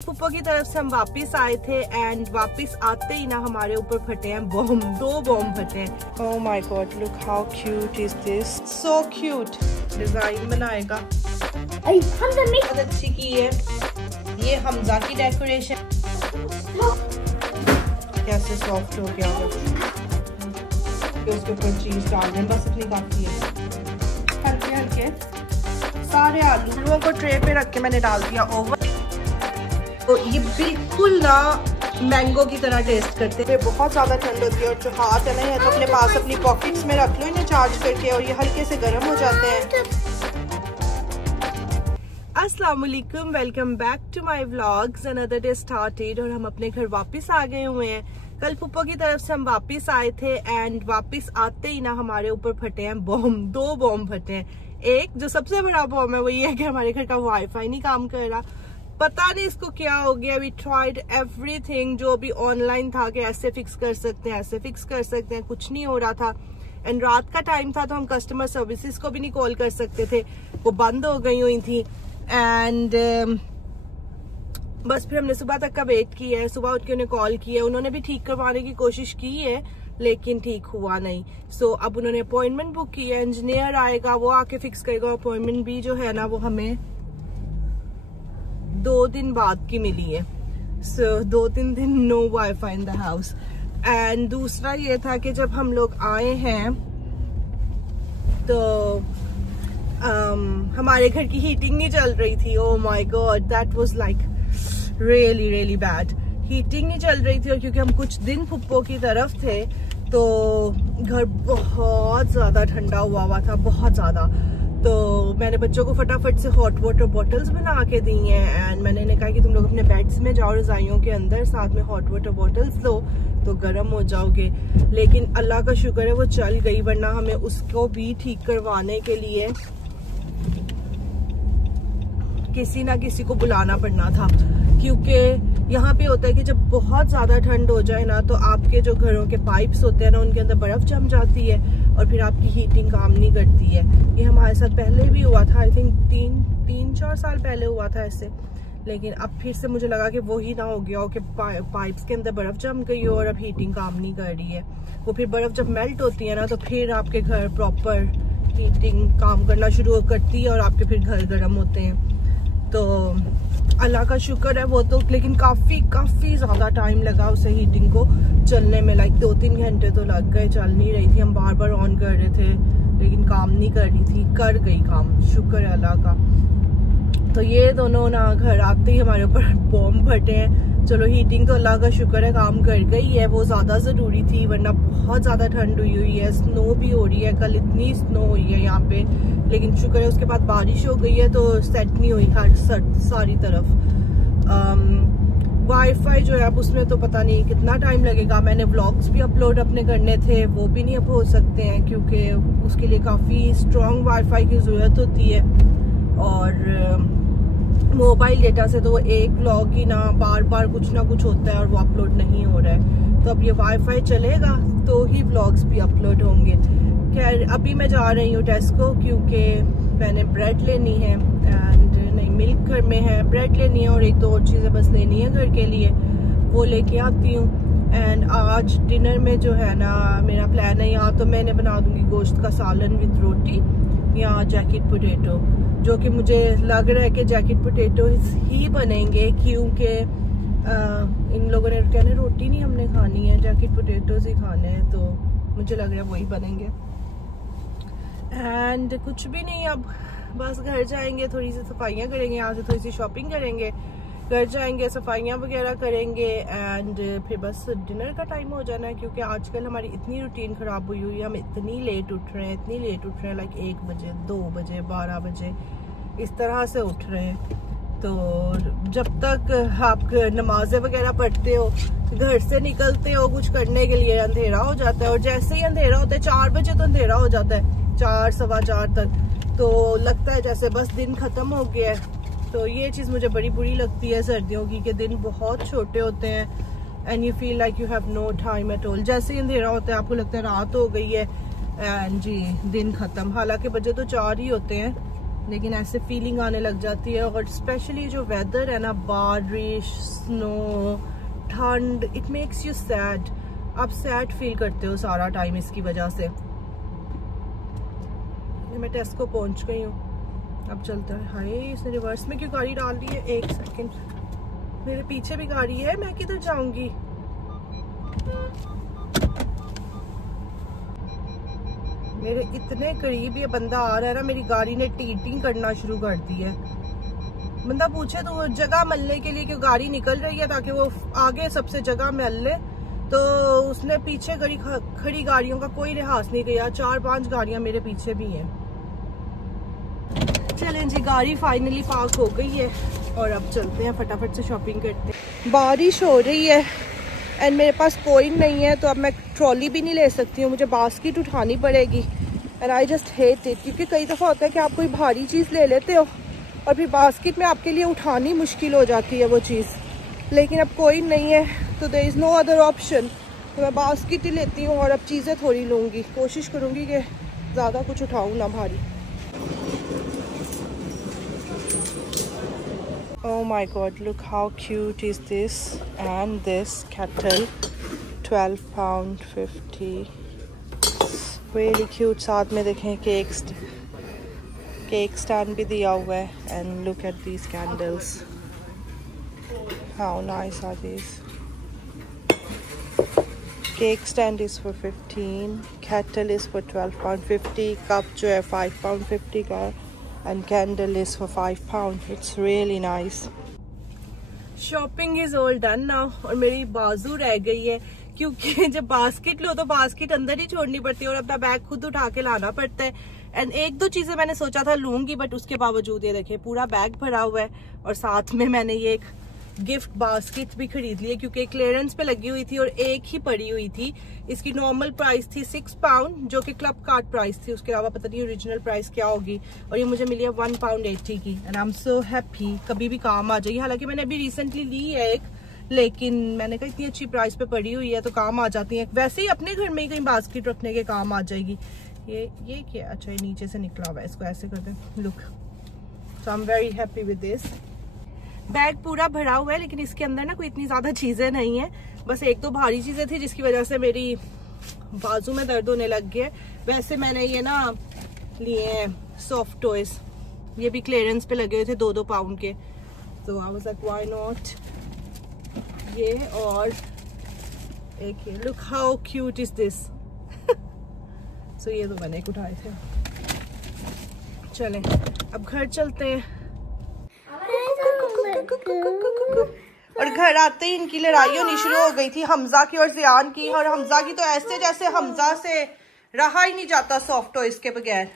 फूफो की तरफ से हम वापस आए थे एंड वापस आते ही ना हमारे ऊपर फटे हैं बॉम्ब, 2 बॉम्ब फटे हैं। Oh my God, look how cute is this, so cute. Design बनाएगा बहुत अच्छी की है। ये हमजा की डेकोरेशन कैसे सॉफ्ट हो गया उसके ऊपर चीज डाल दें, बस इतनी काफी है। हल्के हल्के सारे आलूओं को ट्रे पे रख के मैंने डाल दिया ओवन। तो ये बिल्कुल ना मैंगो की तरह टेस्ट करते हैं। बहुत ज़्यादा ठंड होती है और जो हाथ है ना ये तो अपने पास अपनी पॉकेट्स में रख लो इन्हें चार्ज करके, और ये हल्के से गर्म हो जाते हैं। अस्सलाम वालेकुम, welcome back to my vlogs. Another day started और हम अपने घर वापस आ गए हुए हैं। कल फूफो की तरफ से हम वापस आए थे एंड वापस आते ही ना हमारे ऊपर फटे हैं बॉम्ब, 2 बॉम्ब फटे हैं। एक जो सबसे बड़ा बॉम्ब है वो ये है कि हमारे घर का वाईफाई नहीं काम कर रहा, पता नहीं इसको क्या हो गया। वी ट्राइड एवरीथिंग, जो भी ऑनलाइन था कि ऐसे फिक्स कर सकते हैं, ऐसे फिक्स कर सकते हैं, कुछ नहीं हो रहा था। एंड रात का टाइम था तो हम कस्टमर सर्विसेज को भी नहीं कॉल कर सकते थे, वो बंद हो गई हुई थी। एंड बस फिर हमने सुबह तक का वेट किया है, सुबह उठ के उन्हें कॉल किया, उन्होंने भी ठीक करवाने की कोशिश की है लेकिन ठीक हुआ नहीं। सो अब उन्होंने अपॉइंटमेंट बुक की है, इंजीनियर आएगा वो आके फिक्स करेगा। अपॉइंटमेंट भी जो है ना वो हमें 2 दिन बाद की मिली है। सो 2-3 दिन no wifi in the house. And दूसरा ये था कि जब हम लोग आए हैं तो हमारे घर की हीटिंग नहीं चल रही थी। Oh my God, that was like really really bad. Heating नहीं चल रही थी और क्योंकि हम कुछ दिन फुप्पो की तरफ थे तो घर बहुत ज्यादा ठंडा हुआ था, बहुत ज्यादा। तो मैंने बच्चों को फटाफट से हॉट वाटर बॉटल्स बना के दी हैं एंड मैंने कहा कि तुम लोग अपने बेड्स में जाओ, रजाइयों के अंदर साथ में हॉट वाटर बॉटल्स लो तो गर्म हो जाओगे। लेकिन अल्लाह का शुक्र है वो चल गई, वरना हमें उसको भी ठीक करवाने के लिए किसी ना किसी को बुलाना पड़ना था। क्योंकि यहाँ पे होता है कि जब बहुत ज्यादा ठंड हो जाए ना तो आपके जो घरों के पाइप्स होते हैं ना उनके अंदर बर्फ जम जाती है और फिर आपकी हीटिंग काम नहीं करती है। ये हमारे साथ पहले भी हुआ था, आई थिंक 3-4 साल पहले हुआ था ऐसे। लेकिन अब फिर से मुझे लगा कि वो ही ना हो गया हो कि पाइप्स के अंदर बर्फ जम गई हो और अब हीटिंग काम नहीं कर रही है। वो फिर बर्फ जब मेल्ट होती है ना तो फिर आपके घर प्रॉपर हीटिंग काम करना शुरू करती है और आपके फिर घर गर्म होते हैं। तो अल्लाह का शुक्र है वो तो, लेकिन काफी ज्यादा टाइम लगा उसे हीटिंग को चलने में। लाइक 2-3 घंटे तो लग गए, चल नहीं रही थी। हम बार बार ऑन कर रहे थे लेकिन काम नहीं कर रही थी, कर गई काम, शुक्र है अल्लाह का। तो ये दोनों ना घर आते ही हमारे ऊपर बॉम्ब फटे हैं। चलो हीटिंग तो अल्लाह का शुक्र है काम कर गई है, वो ज्यादा जरूरी थी, वरना बहुत ज्यादा ठंड हुई है। स्नो भी हो रही है, कल इतनी स्नो हुई है यहाँ पे, लेकिन शुक्र है उसके बाद बारिश हो गई है तो सेट नहीं हुई हर सारी तरफ। वाईफाई जो है अब उसमें तो पता नहीं कितना टाइम लगेगा। मैंने व्लॉग्स भी अपलोड अपने करने थे, वो भी नहीं अब हो सकते हैं क्योंकि उसके लिए काफी स्ट्रॉन्ग वाईफाई की जरूरत होती है। और मोबाइल डेटा से तो वो एक व्लॉग ही ना बार बार कुछ ना कुछ होता है और वो अपलोड नहीं हो रहा है। तो अब ये वाईफाई चलेगा तो ही व्लॉग्स भी अपलोड होंगे। खैर अभी मैं जा रही हूँ टेस्को क्योंकि मैंने ब्रेड लेनी है एंड नहीं, मिल्क घर में है, ब्रेड लेनी है और 1-2 और चीज़ें बस लेनी है घर के लिए, वो लेके आती हूँ। एंड आज डिनर में जो है ना मेरा प्लान है, यहाँ तो मैंने बना दूंगी गोश्त का सालन विद रोटी या जैकेट पोटैटो, जो कि मुझे लग रहा है कि जैकेट पोटैटो ही बनेंगे क्योंकि इन लोगों ने कहने रोटी नहीं हमने खानी है, जैकेट पोटैटोज ही खाने हैं, तो मुझे लग रहा है वही बनेंगे। एंड कुछ भी नहीं, अब बस घर जाएंगे, थोड़ी सी सफाइयाँ करेंगे, यहाँ से थोड़ी सी शॉपिंग करेंगे, घर जाएंगे सफाइयाँ वगैरह करेंगे एंड फिर बस डिनर का टाइम हो जाना है। क्योंकि आजकल हमारी इतनी रूटीन खराब हुई है, हम इतनी लेट उठ रहे हैं, लाइक 1 बजे, 2 बजे, 12 बजे इस तरह से उठ रहे हैं। तो जब तक आप नमाजें वगैरह पढ़ते हो, घर से निकलते हो कुछ करने के लिए, अंधेरा हो जाता है और जैसे ही अंधेरा होता है 4 बजे तो अंधेरा हो जाता है, 4-4:15 तक, तो लगता है जैसे बस दिन खत्म हो गया है। तो ये चीज़ मुझे बड़ी बुरी लगती है सर्दियों की कि दिन बहुत छोटे होते हैं and you feel like you have no time at all. जैसे ही अंधेरा होता है आपको लगता है रात हो गई है एंड जी दिन खत्म, हालांकि बजे तो 4 ही होते हैं लेकिन ऐसे फीलिंग आने लग जाती है। और स्पेशली जो वेदर है ना, बारिश, स्नो, ठंड, इट मेक्स यू सैड। आप सैड फील करते हो सारा टाइम इसकी वजह से। मैं टेस्को पहुंच गई हूँ, अब चलता है। हाय, इसने रिवर्स में क्यों गाड़ी डाल दी है? एक सेकंड, मेरे पीछे भी गाड़ी है, मैं किधर जाऊंगी? मेरे इतने करीब ये बंदा आ रहा है ना, मेरी गाड़ी ने टी करना शुरू कर दी है। बंदा पूछे तो जगह मलने के लिए क्यों गाड़ी निकल रही है, ताकि वो आगे सबसे जगह मल ले, तो उसने पीछे खड़ी गाड़ियों का कोई लिहाज नहीं किया। 4-5 गाड़ियां मेरे पीछे भी हैं। चलें जी, गाड़ी फाइनली पार्क हो गई है और अब चलते हैं, फटाफट से शॉपिंग करते हैं। बारिश हो रही है एंड मेरे पास कोइन नहीं है, तो अब मैं ट्रॉली भी नहीं ले सकती हूँ, मुझे बास्केट उठानी पड़ेगी। And I just hate it, क्योंकि कई दफ़ा होता है कि आप कोई भारी चीज़ ले लेते हो और फिर बास्केट में आपके लिए उठानी मुश्किल हो जाती है वो चीज़। लेकिन अब कोइन नहीं है तो there is no other option, तो मैं बास्केट ही लेती हूँ और अब चीज़ें थोड़ी लूँगी। कोशिश करूँगी कि ज़्यादा कुछ उठाऊँ ना भारी। Oh my god, look how cute is this, and this kettle, £12.50, really cute। साथ में देखें केक स्टैंड भी दिया हुआ है, and look at these candles, how nice are these। Cake stand is for 15, kettle is for £12.50, cup जो है £5.50 का है, and candle is for £5। It's really nice। Shopping is all done now, और मेरी बाजू रह गई है, क्योंकि जब बास्केट लो तो बास्केट अंदर ही छोड़नी पड़ती है और अपना बैग खुद उठा के लाना पड़ता है। एंड 1-2 चीजें मैंने सोचा था लूंगी, बट उसके बावजूद ये देखिए पूरा बैग भरा हुआ है। और साथ में मैंने ये एक गिफ्ट बास्केट भी खरीद ली है, क्योंकि क्लियरेंस पे लगी हुई थी और एक ही पड़ी हुई थी। इसकी नॉर्मल प्राइस थी £6, जो कि क्लब कार्ड प्राइस थी, उसके अलावा पता नहीं ओरिजिनल प्राइस क्या होगी। और ये मुझे मिली है £1.80 की, and I am so happy. कभी भी काम आ जाएगी। हालांकि मैंने अभी रिसेंटली ली है एक, लेकिन मैंने कहा इतनी अच्छी प्राइस पे पड़ी हुई है तो काम आ जाती है। वैसे ही अपने घर में ही कहीं बास्केट रखने के काम आ जाएगी। ये क्या? अच्छा, ये नीचे से निकला हुआ है, इसको ऐसे कर दें। Look, so I am very happy with this. Bag पूरा भरा हुआ है, लेकिन इसके अंदर ना कोई इतनी ज्यादा चीजें नहीं है। बस 1-2 भारी चीजें थी, जिसकी वजह से मेरी बाजू में दर्द होने लग गया। वैसे मैंने ये ना लिए हैं सॉफ्ट टॉयज, ये भी क्लियरेंस पे लगे हुए थे 2-2 पाउंड के, तो I was like why not. ये और एक ये, look how cute is this. So ये 2 मैंने उठाए थे। चलें अब घर चलते हैं। और घर आते ही इनकी लड़ाई होनी शुरू हो गई थी, हमजा की और जियान की। और हमजा की तो ऐसे जैसे हमजा से रहा ही नहीं जाता सॉफ्ट टॉयज के बगैर।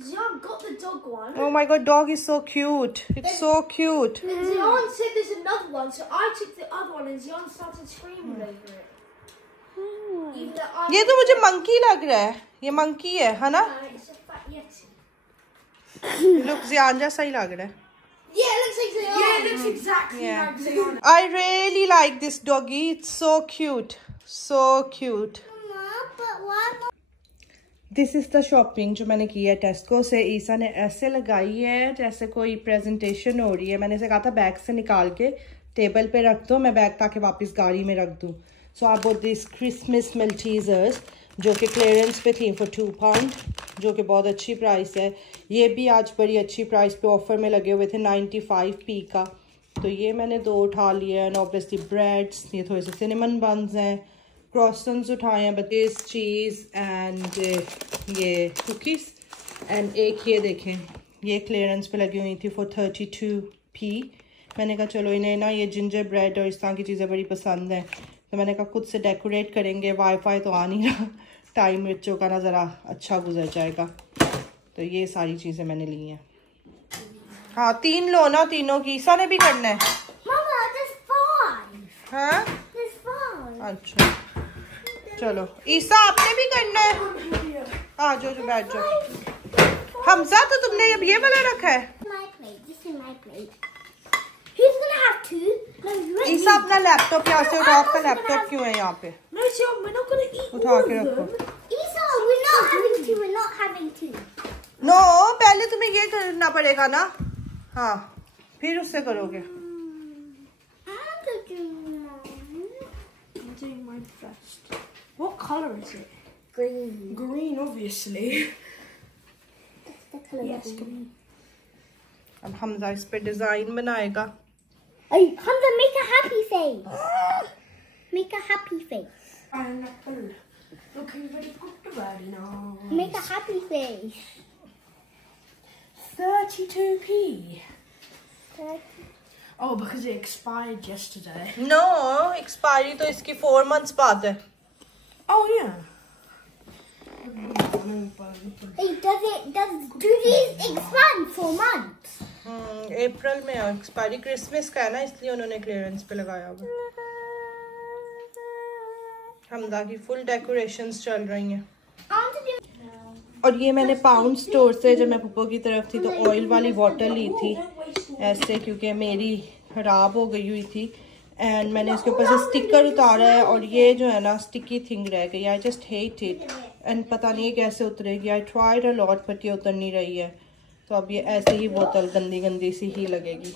Zion got the dog one. Oh my god, dog is so cute. It's so cute. And Zion said there's another one, so I took the other one and Zion started screaming over it. ये तो मुझे monkey लग रहा है, ये monkey है ना? It's a fat yeti. Look जियान जैसा ही लग रहा है। Yeah, it looks like Zion. Yeah, it looks exactly like Zion. I really like this doggy. It's so cute. So cute. But why? This is the shopping जो मैंने की है टेस्को से। ईसा ने ऐसे लगाई है जैसे कोई प्रेजेंटेशन हो रही है। मैंने इसे कहा था बैग से निकाल के टेबल पे रख दो, मैं बैग ताकि वापस गाड़ी में रख दूँ। सो आई बॉट दिस क्रिसमस मल्टीजर्स जो कि क्लियरेंस पे थी फॉर £2, जो कि बहुत अच्छी प्राइस है। ये भी आज बड़ी अच्छी प्राइस पे ऑफर में लगे हुए थे 95p का, तो ये मैंने 2 उठा लिए। एंड ऑब्वियसली ब्रेड्स, ये थोड़े से सिनेमन बन्स हैं, क्रॉसन्स उठाए हैं, बटेस चीज़ एंड ये कुकीज़। एंड एक ये देखें, ये क्लियरेंस पे लगी हुई थी फॉर 32p। मैंने कहा चलो इन्हें ना ये जिंजर ब्रेड और इस तरह की चीज़ें बड़ी पसंद हैं, तो मैंने कहा खुद से डेकोरेट करेंगे। वाईफाई तो आ नहीं रहा, टाइम बच्चों का ना ज़रा अच्छा गुजर जाएगा, तो ये सारी चीज़ें मैंने ली हैं। हाँ 3 लो ना, तीनों की ईसा ने भी करना है। Mama, there's 5. हाँ There's 5. अच्छा चलो, ईसा आपने भी करना है। हाँ जो बैठ जाओ। हमजा तो तुमने अब ये वाला रखा है। My plate. This is my plate. Who's gonna have 2? No, ईसा अपना लैपटॉप यहाँ से उठा। आपका लैपटॉप क्यों है यहाँ पे? No, Sean, we're not gonna eat उठा all के of रखो। them. Isa, we're not having two. We're not having two. No पहले तुम्हें ये करना पड़ेगा ना, हाँ फिर उससे करोगे। I'm doing mine first. What color is it? Green. Green, obviously. That's the color. Yes, green. अब हमजा इस पे डिजाइन बनाएगा। Hey, Hamza, make a happy face. Make a happy face. Looking very good right now. Make a happy face. 32p. Oh, because it expired yesterday. No, expiry तो इसकी 4 months बाद है। Oh yeah. Hey, do these expire in 4 months? अप्रैल में expiry, Christmas का है ना इसलिए उन्होंने क्लियरेंस पे लगाया हुआ। हमदा की फुल डेकोरेशंस चल रही हैं। और ये मैंने पाउंड स्टोर से जब मैं पप्पो की तरफ थी तो ऑयल वाली बॉटल ली थी ऐसे, क्योंकि मेरी खराब हो गई हुई थी एंड मैंने इसके ऊपर से स्टिकर उतारा है और ये जो है ना स्टिकी थिंग रह गई। I just hate it and पता नहीं कैसे उतरेगी। I tried a lot but ये उतर नहीं रही है, तो अब ये ऐसे ही बोतल गंदी गंदी सी ही लगेगी।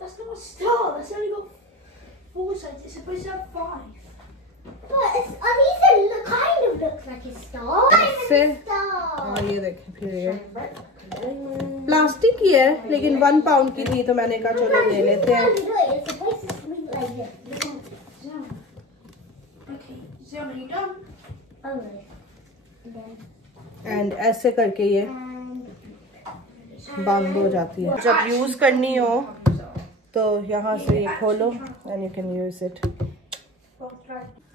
That's not a star. That's only got 4 sides. It's supposed to have 5. But these kind of looks like a star. ऐसे हाँ ये देखें, फिर ये प्लास्टिक की है लेकिन 1 पाउंड की थी तो मैंने कहा चलो ले लेते हैं। It's supposed to swing like this. Okay, Zion, are you done? And ऐसे करके ये बंद हो जाती है। जब यूज करनी हो तो यहाँ से ये खोलो and you can use it.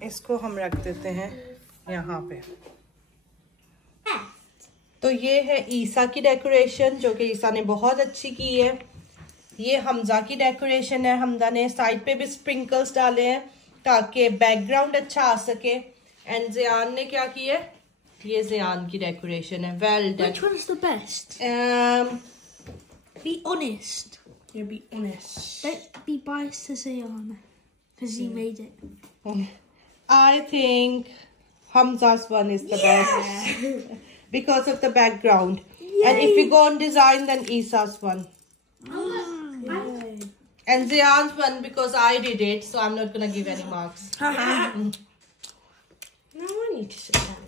इसको हम रख देते हैं यहाँ पे। तो ये है ईसा की डेकोरेशन जो कि ईसा ने बहुत अच्छी की है। ये हमजा की डेकोरेशन है। हमजा ने साइड पे भी स्प्रिंकल्स डाले हैं ताकि बैकग्राउंड अच्छा आ सके। एंड जियान ने क्या किया है, ये जियान की डेकोरेशन है। Well done. Which one's the best? Be honest. Yeah, be honest. Don't be biased to Zion because he made it. I think Hamza's one is the best because of the background. Yay. And if we go on design, then Isa's one. And Ziyan's one because I did it, so I'm not gonna give any marks. No, I need to sit down.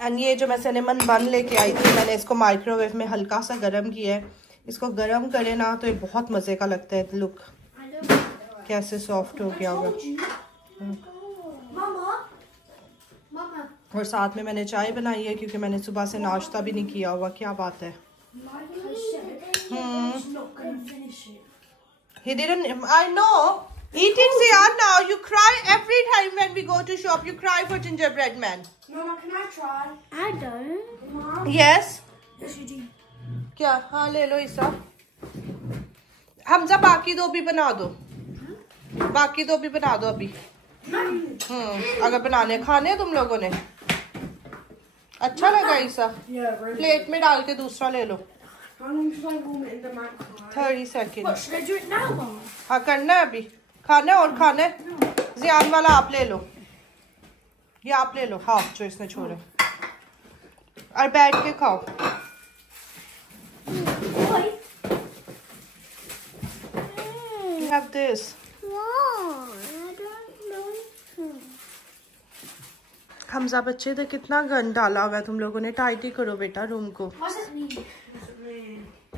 And ये जो मैं cinnamon बन लेके आई थी, मैंने इसको microwave में हल्का सा गर्म किया है। इसको गर्म करे ना तो ये बहुत मजे का लगता है। लुक कैसे सॉफ्ट हो गया होगा। और साथ में मैंने चाय बनाई है क्योंकि मैंने सुबह से नाश्ता भी नहीं किया हुआ। क्या बात है। He didn't. I know. Eating Ziyan now. You cry every time when we go to shop. You cry for gingerbread man. Mama, can I try? I don't. Mom? Yes. Yes, you do. क्या? हाँ ले लो ईसा। हमजा बाकी 2 भी बना दो। बाकी 2 भी बना दो अभी। अगर बनाने खाने तुम लोगों ने। अच्छा लगा ईसा? Yeah, really. प्लेट में डाल के दूसरा ले लो। How long should I warm it in the microwave? 30 seconds. What, should I do it now, Mom? हाँ करना है अभी। खाना है और खाना है। जियान वाला आप ले लो। ये आप ले लो हाफ जो इसने छोड़े। और बैठ के खाओ। You have this. हमजा बच्चे तो कितना गंद डाला हुआ है तुम लोगों ने। टाइटी करो बेटा रूम को।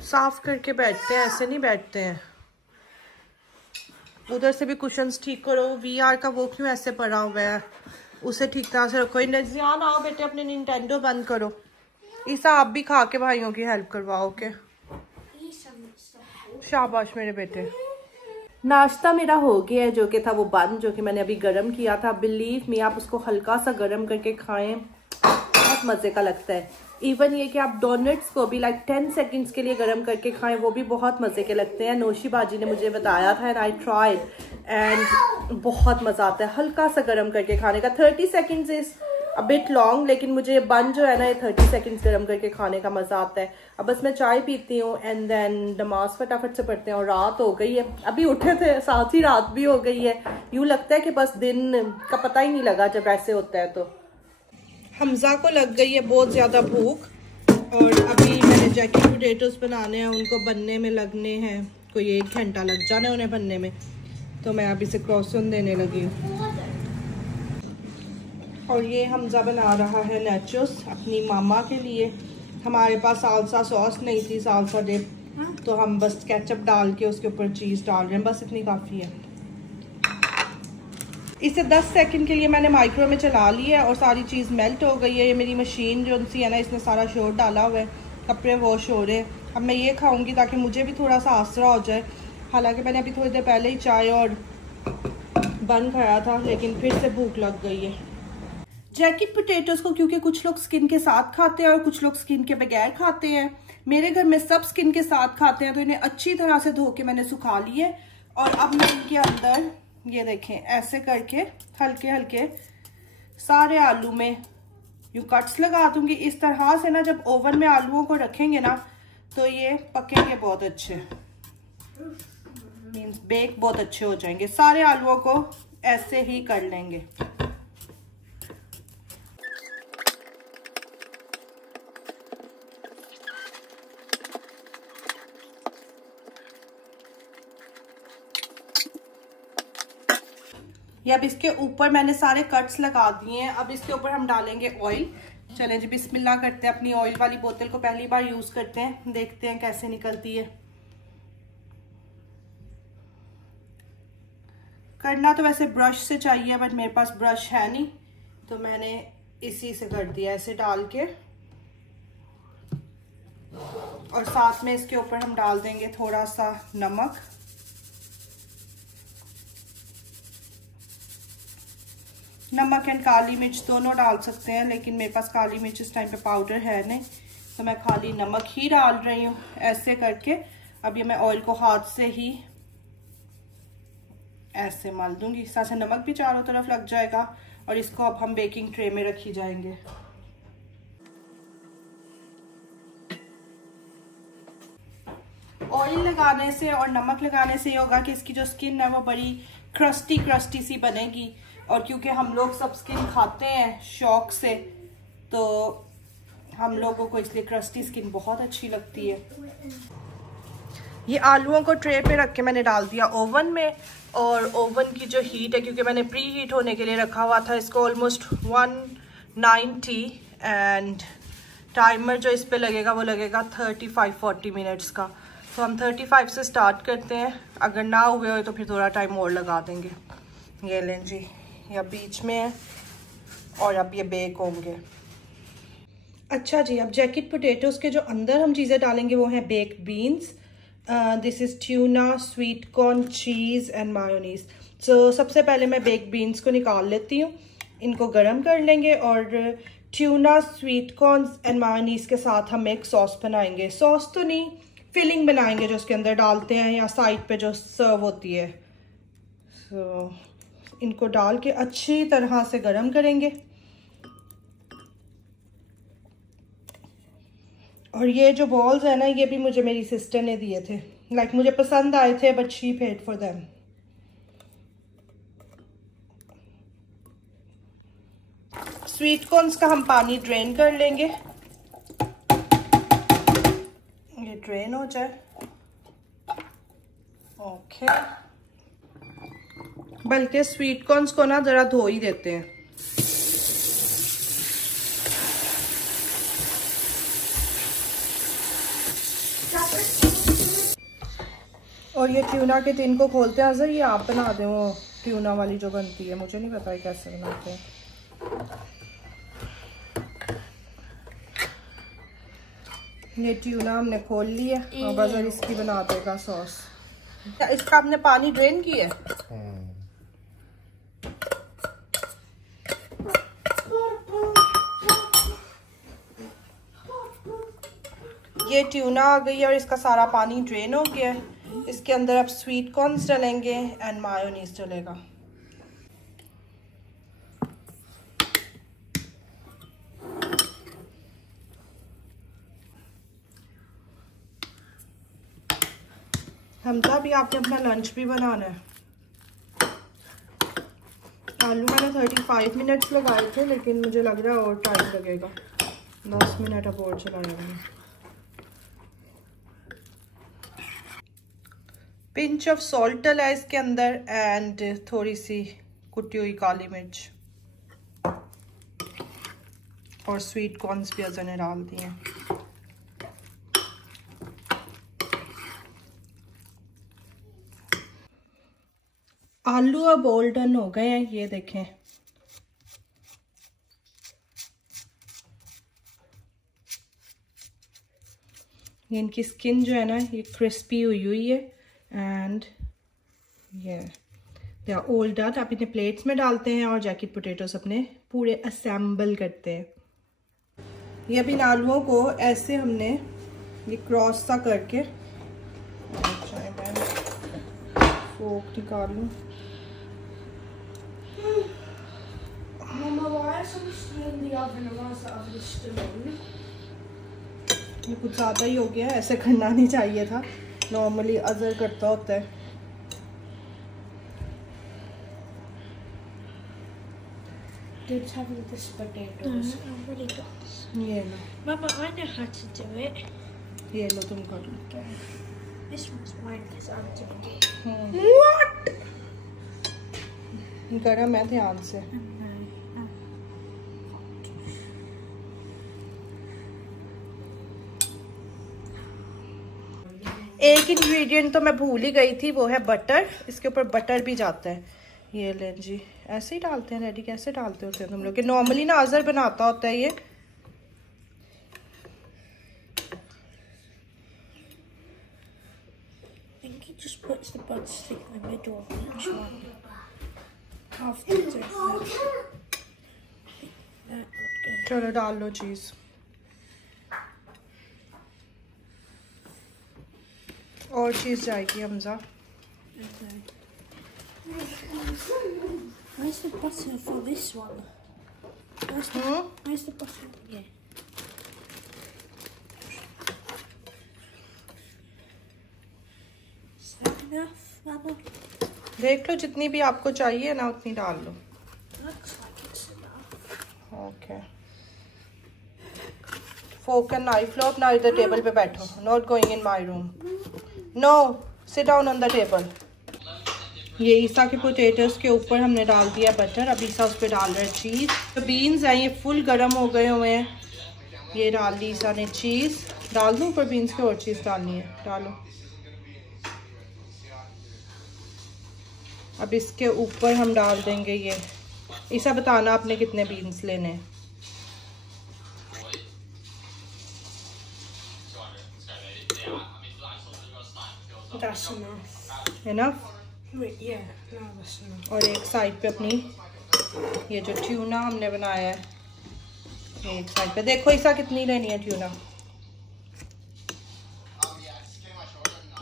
साफ करके बैठते हैं, ऐसे नहीं बैठते हैं। उधर से भी कुशन्स ठीक करो। VR का वो क्यों ऐसे पड़ा हुआ है, उसे ठीक तरह से रखो। जियान आओ बेटे अपने निंटेंडो बंद करो। ईसा आप भी खा के भाइयों की हेल्प करवाओ। ओके शाबाश मेरे बेटे। नाश्ता मेरा हो गया है जो कि था वो बन, जो कि मैंने अभी गरम किया था। बिलीव मी आप उसको हल्का सा गरम करके खाएं, बहुत मजे का लगता है। इवन ये कि आप डोनट्स को भी लाइक 10 सेकंड्स के लिए गरम करके खाएं, वो भी बहुत मजे के लगते हैं। नोशी बाजी ने मुझे बताया था एंड आई ट्राइड एंड बहुत मजा आता है हल्का सा गरम करके खाने का। 30 seconds is a bit long, लेकिन मुझे ये बन जो है ना ये 30 सेकंड्स गरम करके खाने का मजा आता है। अब बस मैं चाय पीती हूँ एंड देन नमाज फटाफट से पढ़ते हैं। और रात हो गई है, अभी उठे थे साथ ही रात भी हो गई है। यूँ लगता है कि बस दिन का पता ही नहीं लगा जब ऐसे होता है। तो हमजा को लग गई है बहुत ज़्यादा भूख और अभी मैंने जैकी पोटैटोस बनाने हैं, उनको बनने में लगने हैं कोई 1 घंटा लग जाना है उन्हें बनने में। तो मैं अभी से क्रॉसन देने लगी हूँ। और ये हमजा बना रहा है नैचोस अपनी मामा के लिए। हमारे पास सालसा सॉस नहीं थी, सालसा डिप, तो हम बस केचप डाल के उसके ऊपर चीज़ डाल रहे हैं, बस इतनी काफ़ी है। इसे 10 सेकंड के लिए मैंने माइक्रो में चला लिया है और सारी चीज़ मेल्ट हो गई है। ये मेरी मशीन जो सी है ना, इसने सारा शोर डाला हुआ है, कपड़े वॉश हो रहे हैं। अब मैं ये खाऊंगी ताकि मुझे भी थोड़ा सा आसरा हो जाए। हालांकि मैंने अभी थोड़ी देर पहले ही चाय और बन खाया था, लेकिन फिर से भूख लग गई है। जैकेट पोटैटोस को क्योंकि कुछ लोग स्किन के साथ खाते हैं और कुछ लोग स्किन के बगैर खाते हैं, मेरे घर में सब स्किन के साथ खाते हैं, तो इन्हें अच्छी तरह से धो के मैंने सुखा लिए। और अब मैं इनके अंदर ये देखें ऐसे करके हल्के हल्के सारे आलू में यूँ कट्स लगा दूंगी। इस तरह से ना जब ओवन में आलूओं को रखेंगे ना तो ये पकेंगे बहुत अच्छे, मीन्स बेक बहुत अच्छे हो जाएंगे। सारे आलूओं को ऐसे ही कर लेंगे। ये अब इसके ऊपर मैंने सारे कट्स लगा दिए हैं। अब इसके ऊपर हम डालेंगे ऑयल। चलें जी बिस्मिल्लाह करते हैं। अपनी ऑयल वाली बोतल को पहली बार यूज करते हैं, देखते हैं कैसे निकलती है। करना तो वैसे ब्रश से चाहिए, बट मेरे पास ब्रश है नहीं, तो मैंने इसी से कर दिया, ऐसे डाल के। और साथ में इसके ऊपर हम डाल देंगे थोड़ा सा नमक। नमक एंड काली मिर्च दोनों डाल सकते हैं, लेकिन मेरे पास काली मिर्च इस टाइम पे पाउडर है नहीं, तो मैं खाली नमक ही डाल रही हूँ ऐसे करके। अब ये मैं ऑयल को हाथ से ही ऐसे मल दूंगी, इस तरह से नमक भी चारों तरफ लग जाएगा। और इसको अब हम बेकिंग ट्रे में रखी जाएंगे। ऑयल लगाने से और नमक लगाने से ये होगा कि इसकी जो स्किन है वो बड़ी क्रस्टी क्रस्टी सी बनेगी। और क्योंकि हम लोग सब स्किन खाते हैं शौक से, तो हम लोगों को इसलिए क्रस्टी स्किन बहुत अच्छी लगती है। ये आलूओं को ट्रे पे रख के मैंने डाल दिया ओवन में। और ओवन की जो हीट है, क्योंकि मैंने प्री हीट होने के लिए रखा हुआ था इसको, ऑलमोस्ट 190, एंड टाइमर जो इस पे लगेगा वो लगेगा 35-40 मिनट्स का। तो हम 35 से स्टार्ट करते हैं, अगर ना हुए हो तो फिर थोड़ा टाइम और लगा देंगे। ये लें जी, या बीच में है और अब ये बेक होंगे। अच्छा जी, अब जैकेट पोटैटोस के जो अंदर हम चीज़ें डालेंगे वो हैं baked beans. This is tuna, sweet corn, cheese and mayonnaise. So सबसे पहले मैं बेक्ड बीन्स को निकाल लेती हूँ, इनको गर्म कर लेंगे। और tuna, sweet corn and mayonnaise के साथ हम एक सॉस बनाएंगे। सॉस तो नहीं, फिलिंग बनाएंगे जो उसके अंदर डालते हैं या साइड पे जो सर्व होती है। सो इनको डाल के अच्छी तरह से गर्म करेंगे। और ये जो बॉल्स है ना, ये भी मुझे मेरी सिस्टर ने दिए थे, लाइक मुझे पसंद आए थे, but she paid for them. Sweet corns का हम पानी ड्रेन कर लेंगे, ये ड्रेन हो जाए। ओके, बल्कि स्वीट कॉर्न्स को ना जरा धो ही देते हैं। और ये ट्यूना के टिन को खोलते हैं। अजर ये आप बना दें, वो ट्यूना वाली जो बनती है, मुझे नहीं पता कैसे बनाते हैं। ये ट्यूना हमने खोल लिया, अब अजर इसकी बना देगा सॉस। इसका आपने पानी ड्रेन किया है? ये ट्यूना आ गई है और इसका सारा पानी ड्रेन हो गया है। इसके अंदर अब स्वीट कॉर्न्स डलेंगे एंड मायोनीज डलेगा। हमजा भी आपने अपना लंच भी बनाना है। आलू मैंने 35 मिनट्स लगाए थे, लेकिन मुझे लग रहा है और टाइम लगेगा, 10 मिनट अब और चलाएंगे। पिंच ऑफ सॉल्ट डला है इसके अंदर एंड थोड़ी सी कुटी हुई काली मिर्च और स्वीट कॉर्न्स भी अजय ने डाल दिए हैं। आलू अब ऑल डन हो गए हैं, ये देखें। ये इनकी स्किन जो है ना ये क्रिस्पी हुई है एंड ये दे आर ऑल डन। आप इन्हें प्लेट्स में डालते हैं और जैकेट पोटैटोस अपने पूरे असेंबल करते हैं। ये अभी इन आलुओं को ऐसे हमने ये क्रॉस सा करके, चाहे मैं फोक निकाल लूँ। Mama, why is so much in the oven? I want the oven still on. ये कुछ ज़्यादा ही हो गया, ऐसे करना नहीं चाहिए था, नॉर्मली अजर करता होता है। Dude's having this potatoes. I've already got this. ये लो, Mama, I know how to do it. ये लो तुम कर लो। Okay. This one's mine because I'm doing it. What? गरम है, ध्यान से। एक इंग्रेडिएंट तो मैं भूल ही गई थी, वो है बटर। इसके ऊपर बटर भी जाता है। ये लें जी, ऐसे ही डालते हैं। रेडी कैसे डालते होते हैं तुम लोग? नॉर्मली ना अजर बनाता होता है ये। I think he just puts the bud stick in the middle of each one. After that. चलो डाल लो चीज। और चीज जाएगी Hamza. Where's the butter for this one? Where's the butter? Yeah. Is that enough, Mama? देख लो, जितनी भी आपको चाहिए ना उतनी डाल लो। Looks like it's enough. Okay. Fork and knife लो, अपना इधर टेबल पे बैठो। Not going in my room. No, sit down on the table. ये ईसा के पोटैटोस के ऊपर हमने डाल दिया बटर। अब ईसा उस पर डाल रहा है चीज़। तो बीन्स हैं, ये फुल गर्म हो गए हुए हैं। ये डाल दी ईसा ने चीज़। डाल दूँ ऊपर बीन्स के? और चीज़ डालनी है, डालो। अब इसके ऊपर हम डाल देंगे ये। ईसा बताना आपने कितने बीन्स लेने हैं। That's enough. Enough? Wait, yeah, no, that's enough. और एक साइड पे अपनी ये जो ट्यूना हमने बनाया है, एक साइड पे देखो ईसा कितनी लेनी है tuna.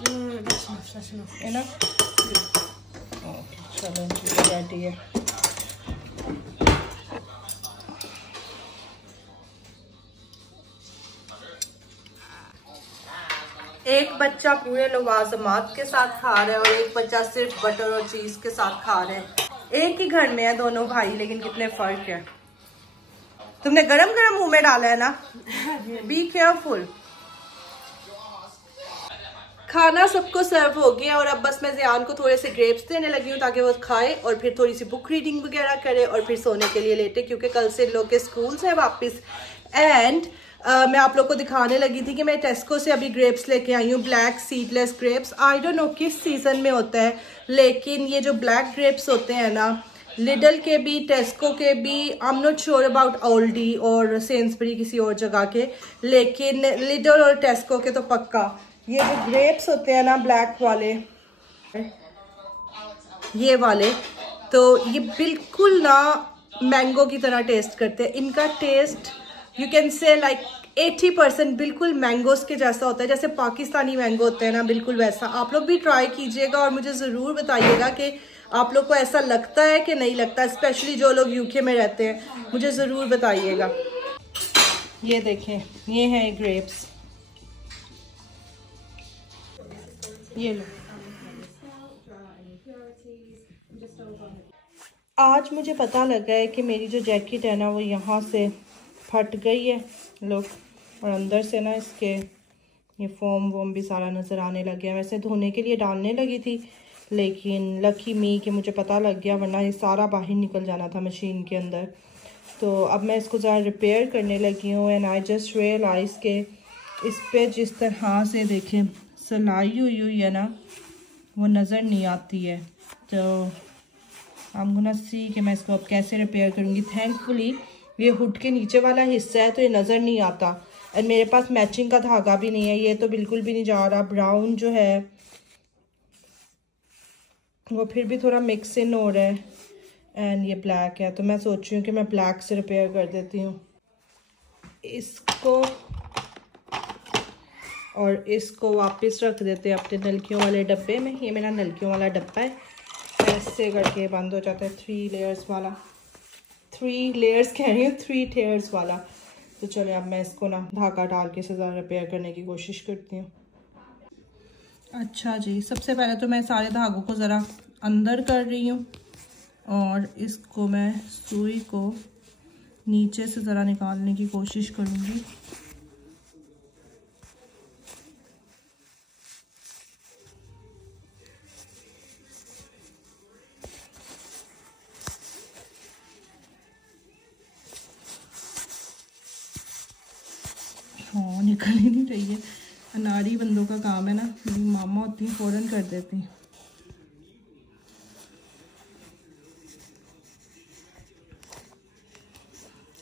No, that's enough, that's enough. Enough? Okay, चलो जी रेडी है। एक बच्चा पूरे लवाजमात के साथ खा रहा है और एक बच्चा सिर्फ बटर और चीज के साथ खा रहे हैं। एक ही घर में है दोनों भाई, लेकिन कितने फर्क है। तुमने गरम गरम मुंह में डाला है ना, बी केयरफुल। खाना सबको सर्व हो गया और अब बस मैं ज़ियान को थोड़े से ग्रेप्स देने लगी हूँ ताकि वो खाए और फिर थोड़ी सी बुक रीडिंग वगैरह करे और फिर सोने के लिए लेटे, क्योंकि कल से लोग के स्कूल्स हैं वापस। एंड मैं आप लोग को दिखाने लगी थी कि मैं टेस्को से अभी ग्रेप्स लेके आई हूँ, black seedless grapes. I don't know किस सीजन में होता है, लेकिन ये जो ब्लैक ग्रेप्स होते हैं ना, लिडल के भी, टेस्को के भी, I am not sure about Oldi और सेंसबरी किसी और जगह के, लेकिन लिडल और टेस्को के तो पक्का। ये जो ग्रेप्स होते हैं ना ब्लैक वाले, ये वाले, तो ये बिल्कुल ना मैंगो की तरह टेस्ट करते हैं। इनका taste you can say like 80% बिल्कुल मैंगोस के जैसा होता है, जैसे पाकिस्तानी मैंगो होते हैं ना, बिल्कुल वैसा। आप लोग भी ट्राई कीजिएगा और मुझे ज़रूर बताइएगा कि आप लोग को ऐसा लगता है कि नहीं लगता, स्पेशली जो लोग यूके में रहते हैं, मुझे ज़रूर बताइएगा। ये देखें, ये हैं ग्रेप्स, ये लो। आज मुझे पता लगा है कि मेरी जो जैकेट है ना वो यहाँ से फट गई है लोग, और अंदर से ना इसके ये फोम वोम भी सारा नज़र आने लग गया। वैसे धोने के लिए डालने लगी थी, लेकिन लकी मी कि मुझे पता लग गया, वरना ये सारा बाहर निकल जाना था मशीन के अंदर। तो अब मैं इसको ज़रा रिपेयर करने लगी हूँ। एंड आई जस्ट रियलाइज़ के इस पे जिस तरह से देखें सिलाई हुई है ना वो नज़र नहीं आती है। तो I'm gonna see कि मैं इसको अब कैसे रिपेयर करूँगी। थैंकफुली ये हुड के नीचे वाला हिस्सा है तो ये नज़र नहीं आता, और मेरे पास मैचिंग का धागा भी नहीं है। ये तो बिल्कुल भी नहीं जा रहा। ब्राउन जो है वो फिर भी थोड़ा मिक्स इन हो रहा है, एंड ये ब्लैक है। तो मैं सोच रही हूँ कि मैं ब्लैक से रिपेयर कर देती हूँ इसको, और इसको वापस रख देते हैं अपने नलकियों वाले डब्बे में। ये मेरा नलकियों वाला डब्बा है, ऐसे करके बंद हो जाता है। 3 लेयर्स वाला, 3 लेयर्स कह रही हूँ, 3 टेयर्स वाला। तो चलो अब मैं इसको ना धागा डाल के ज़रा रिपेयर करने की कोशिश करती हूँ। अच्छा जी, सबसे पहले तो मैं सारे धागों को ज़रा अंदर कर रही हूँ, और इसको मैं सुई को नीचे से ज़रा निकालने की कोशिश करूँगी। हाँ, निकल ही नहीं रही है। अनाड़ी बंदों का काम है ना, मेरी मामा होती है फ़ौरन कर देती हैं।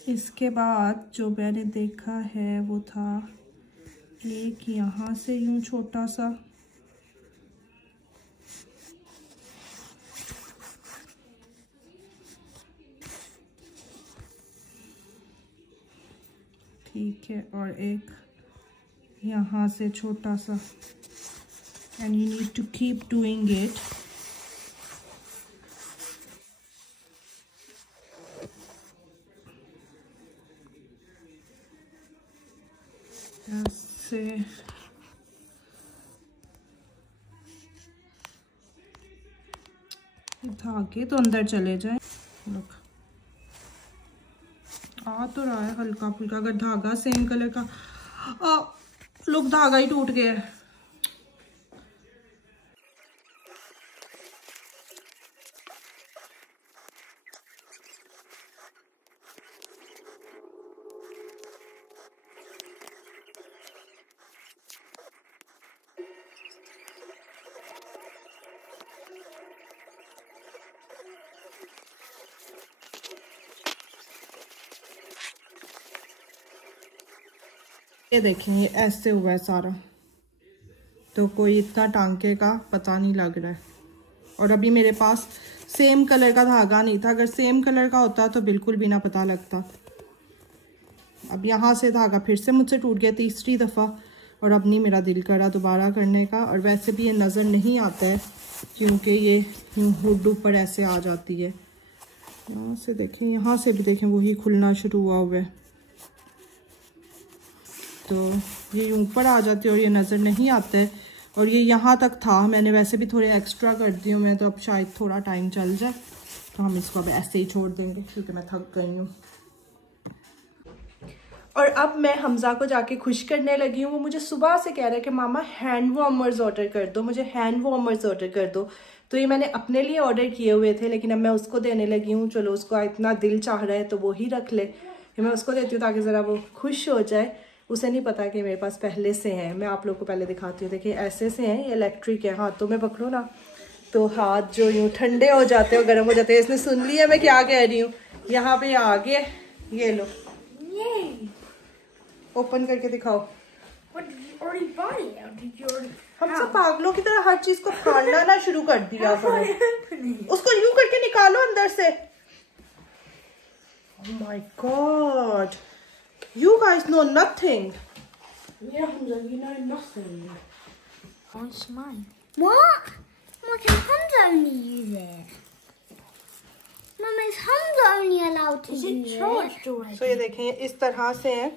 इसके बाद जो मैंने देखा है वो था एक यहाँ से यूँ छोटा सा, ठीक है, और एक यहाँ से छोटा सा। And you need to keep doing it. ऐसे धागे तो अंदर चले जाए। लुक, आ तो रहा है हल्का फुल्का। अगर धागा सेम कलर का, लोग धागा ही टूट गया है। ये देखें, ये ऐसे हुआ है सारा, तो कोई इतना टांके का पता नहीं लग रहा है। और अभी मेरे पास सेम कलर का धागा नहीं था। अगर सेम कलर का होता तो बिल्कुल भी ना पता लगता। अब यहाँ से धागा फिर से मुझसे टूट गया 3री दफ़ा, और अब नहीं मेरा दिल करा दोबारा करने का। और वैसे भी ये नज़र नहीं आता है क्योंकि ये हुड ऊपर ऐसे आ जाती है। यहाँ से देखें, यहाँ से भी देखें वही खुलना शुरू हुआ है, तो ये ऊपर आ जाती है और ये नज़र नहीं आता है। और ये यहाँ तक था, मैंने वैसे भी थोड़े एक्स्ट्रा कर दी हूँ मैं, तो अब शायद थोड़ा टाइम चल जाए। तो हम इसको अब ऐसे ही छोड़ देंगे क्योंकि मैं थक गई हूँ। और अब मैं हमजा को जाके खुश करने लगी हूँ। वो मुझे सुबह से कह रहा है कि मामा हैंड वार्मर्स ऑर्डर कर दो, मुझे हैंड वार्मर्स ऑर्डर कर दो। तो ये मैंने अपने लिए ऑर्डर किए हुए थे, लेकिन अब मैं उसको देने लगी हूँ। चलो, उसको इतना दिल चाह रहा है तो वो ही रख ले, फिर मैं उसको देती हूँ ताकि ज़रा वो खुश हो जाए। उसे नहीं पता कि मेरे पास पहले से हैं। मैं आप लोग को पहले दिखाती हूँ। देखिए, ऐसे से हैं, ये इलेक्ट्रिक है। हाथों में पकड़ो ना तो हाथ जो यूँ ठंडे हो जाते हैं, गर्म हो जाते हैं। इसने सुन लिया मैं क्या कह रही हूँ। यहाँ पे आ गए, ये लो, ओपन करके दिखाओ। हम सब पागलों की तरह हर चीज को फाड़ना ना शुरू कर दिया करो। उसको यूं करके निकालो अंदर से। Oh my God, you guys know nothing. Yeah, Hamza, you know nothing. Oh, it's mine. What? Why can Hamza only use it? Mama, is Hamza only allowed to use it? So ये देखें, इस तरह से है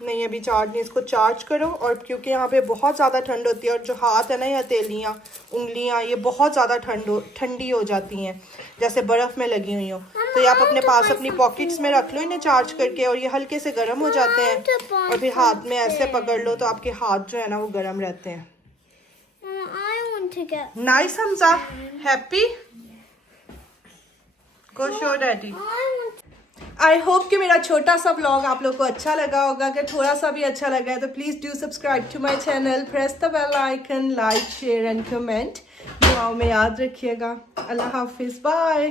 नहीं अभी charge नहीं, इसको चार्ज करो। और क्योंकि यहाँ पे बहुत ज़्यादा ठंड होती है और जो हाथ है ना, या हथेलियाँ, उंगलियाँ, ये बहुत ज़्यादा ठंडी हो जाती हैं, जैसे बर्फ़ में लगी हुई हो। तो ये आप अपने पास अपनी पॉकेट्स में रख लो इन्हें चार्ज करके, और ये हल्के से गर्म हो जाते हैं। और फिर हाथ में ऐसे पकड़ लो तो आपके हाथ जो है ना वो गर्म रहते हैं। Nice Hamza, happy, go show daddy. I hope कि मेरा छोटा सा व्लॉग आप लोग को अच्छा लगा होगा। अगर थोड़ा सा भी अच्छा लगा है तो please do subscribe to my channel, press the bell icon, like, share and comment. दुआओं में याद रखिएगा। अल्लाह हाफिज़, बाय।